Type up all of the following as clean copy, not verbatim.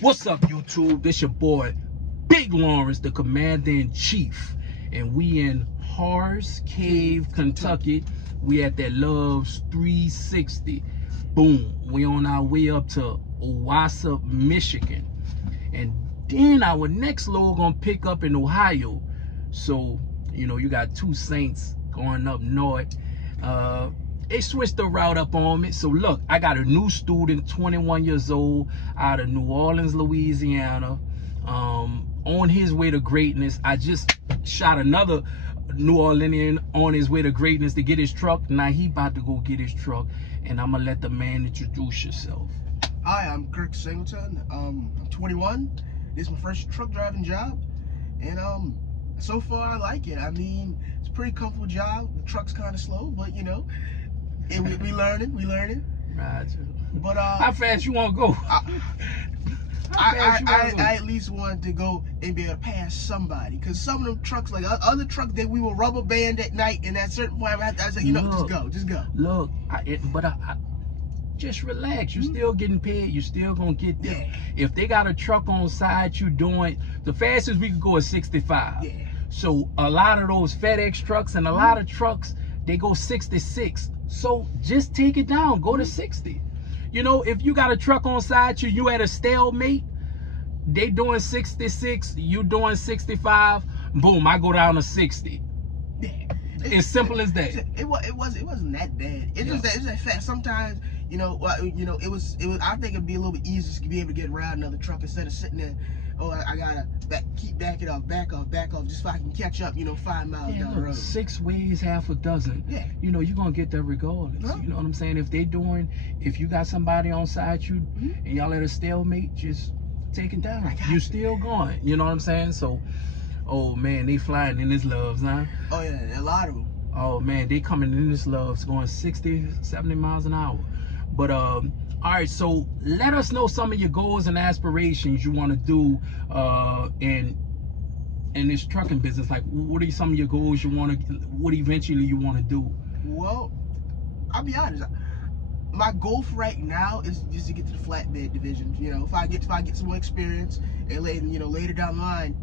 What's up, YouTube? This your boy, Big Lawrence, the Commander-in-Chief. And we in Horse Cave, Kentucky. We at that Love's 360. Boom. We on our way up to Owasso, Michigan. And then our next load gonna pick up in Ohio. So, you know, you got two Saints going up north. They switched the route up on me. So look, I got a new student, 21 years old, out of New Orleans, Louisiana, on his way to greatness. I just shot another New Orleanian on his way to greatness to get his truck. Now he about to go get his truck, and I'm gonna let the man introduce yourself. Hi, I'm Kirk Singleton. I'm 21. This is my first truck driving job, and so far I like it. I mean, it's a pretty comfortable job. The truck's kind of slow, but you know, and we learning. Roger. But how fast you want to go? I at least wanted to go and be able to pass somebody, because some of them trucks, like other trucks that we will rubber band at night, and at a certain point I said, you know, just go. Look, just relax. You're still getting paid. You're still gonna get there. Yeah. If they got a truck on side, you doing the fastest we could go is 65. Yeah. So a lot of those FedEx trucks and a lot of trucks, they go 66. So just take it down. Go to 60. You know, if you got a truck on side, you at a stalemate. They doing 66. You doing 65. Boom, I go down to 60. Yeah. As simple as that. It wasn't that bad. It's just that fast. Sometimes, it was. I think it'd be a little bit easier to be able to get around another truck instead of sitting there. Oh, I gotta keep backing off, back off, just so I can catch up. 5 miles down the road. 6 ways, half a dozen. Yeah. You're gonna get there regardless. Huh? You know what I'm saying? If you got somebody on side you and y'all at a stalemate, just take it down. You still going. You know what I'm saying? So, oh man, they flying in this Loves, huh? Oh yeah, a lot of them. Oh man, they coming in this Loves going 60, 70 miles an hour. But all right, so let us know some of your goals and aspirations you want to do in this trucking business. Like, what are some of your goals what eventually you want to do? Well, I'll be honest. My goal for right now is just to get to the flatbed division. If I get some more experience, and later down the line,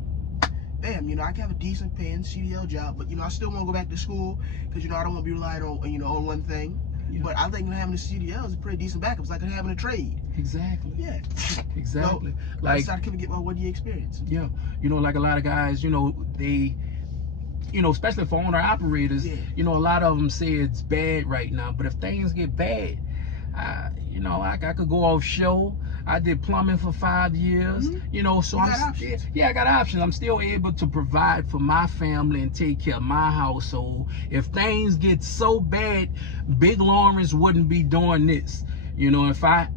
bam, I can have a decent paying CDL job. But I still want to go back to school, because I don't want to be relying on on one thing. Yeah. But I think having a CDL is a pretty decent backup. It's like having a trade. Exactly. Yeah. Exactly. So, like, I decided to come and get my 1 year experience. Yeah. Like a lot of guys, they, especially for owner operators, yeah. A lot of them say it's bad right now. But if things get bad, I could go offshore. I did plumbing for 5 years, so I got options. I'm still able to provide for my family and take care of my household. If things get so bad, Big Lawrence wouldn't be doing this. If I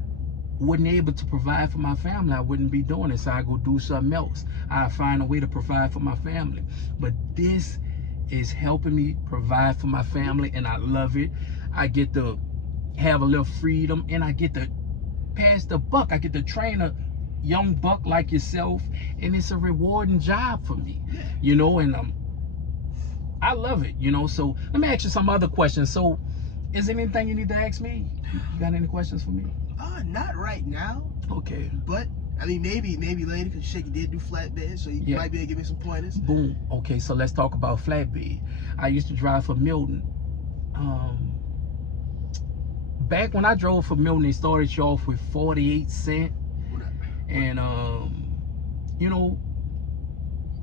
wasn't able to provide for my family, I wouldn't be doing it. So I go do something else. I find a way to provide for my family. But this is helping me provide for my family, and I love it. I get to have a little freedom, and I get to pass the buck. I get to train a young buck like yourself, and it's a rewarding job for me, and I love it, So let me ask you some other questions. So is there anything you need to ask me? You got any questions for me? Not right now. Okay. But I mean, maybe later, because Shaky did do flatbed, so you might be able to give me some pointers. Boom. Okay, so let's talk about flatbed. I used to drive for Milton. Back when I drove for Milton, they started you off with 48 cents. And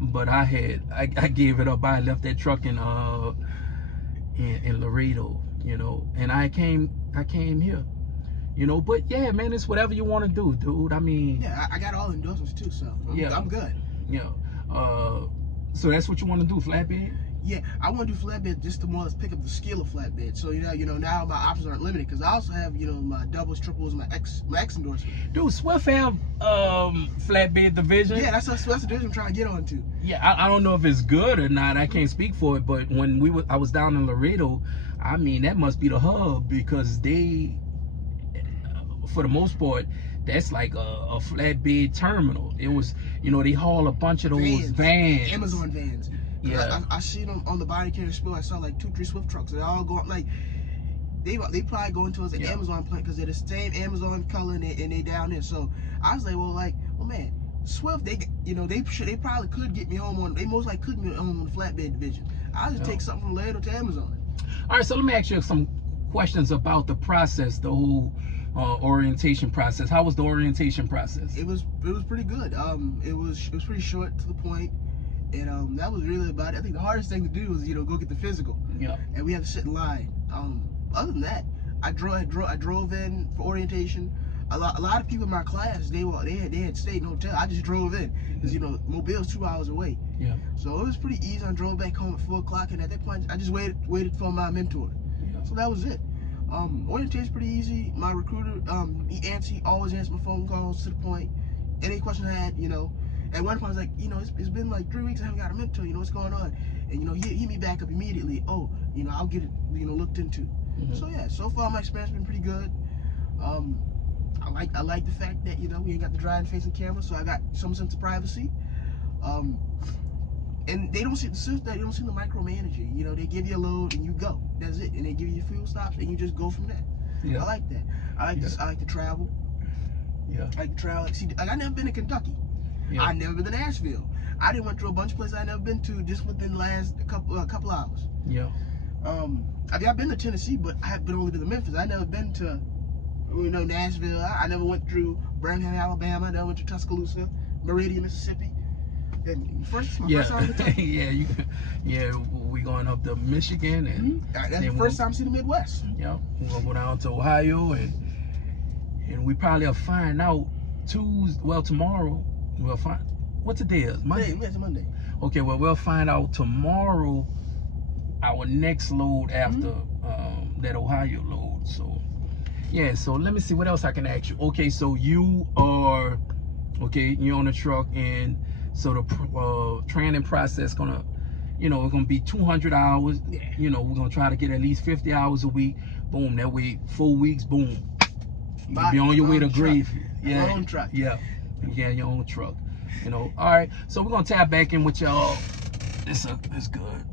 but I gave it up. I left that truck in Laredo, and I came here. But yeah, man, it's whatever you want to do, dude. I mean, yeah, I got all the endorsements too, so I'm good. Yeah. So that's what you want to do, flatbed? Yeah, I want to do flatbed just to more or less pick up the skill of flatbed. So now my options aren't limited, because I also have my doubles, triples, my X endorsement. Dude, Swift have flatbed division. Yeah, that's the division I'm trying to get onto. Yeah, I don't know if it's good or not. I can't speak for it, but when I was down in Laredo, I mean, that must be the hub, because they, for the most part, that's like a flatbed terminal. It was, they haul a bunch of those vans. Amazon vans. Yeah, I see them on the body carrier spill. I saw like 2-3 Swift trucks. They all go up like they probably going towards the Amazon plant, because they're the same Amazon color, and they down there. So I was like, well, oh man, Swift, they probably could get me home on. They most likely could get me home on the flatbed division. I'll just take something from Laredo to Amazon. All right, so let me ask you some questions about the process, the whole orientation process. How was the orientation process? It was pretty good. It was pretty short to the point, and that was really about it. I think the hardest thing to do was go get the physical. Yeah. And we had to sit in line. Other than that, I drove in for orientation. A lot of people in my class, they had stayed in a hotel. I just drove in because Mobile's 2 hours away. Yeah. So it was pretty easy. I drove back home at 4 o'clock, and at that point, I just waited for my mentor. Yeah. So that was it. Orientation's pretty easy. My recruiter, he always answered my phone calls to the point. Any question I had, at one point I was like, it's been like 3 weeks I haven't got a mentor. What's going on? And he hit me back up immediately. Oh, I'll get it, looked into. Mm-hmm. So yeah, so far my experience has been pretty good. I like the fact that we ain't got the driving facing camera, so I got some sense of privacy. And they don't see the micromanager. They give you a load and you go. That's it. And they give you your fuel stops and you just go from there. Yeah. I like that. I like to travel. Yeah. I like to travel. I never been to Kentucky. Yeah. I never been to Nashville. I didn't went through a bunch of places I never been to just within the last couple hours. Yeah. I've been to Tennessee, but I have only been to Memphis. I never been to Nashville. I never went through Birmingham, Alabama. I never went to Tuscaloosa, Meridian, Mississippi. And first time in Kentucky. We going up to Michigan, and that's the first time I see the Midwest. Yeah, we're gonna go down to Ohio, and we probably will find out tomorrow. We'll find what today is. Monday. Yeah, it's Monday. Okay, well we'll find out tomorrow our next load after that Ohio load. So yeah, so let me see what else I can ask you. Okay, so you're on the truck, and so the training process gonna, it's gonna be 200 hours. Yeah. We're gonna try to get at least 50 hours a week. Boom, that way 4 weeks, boom. You'll be on your way to grave. Yeah. Your own truck. Yeah. Yeah, your own truck. All right. So we're gonna tap back in with y'all. It's good.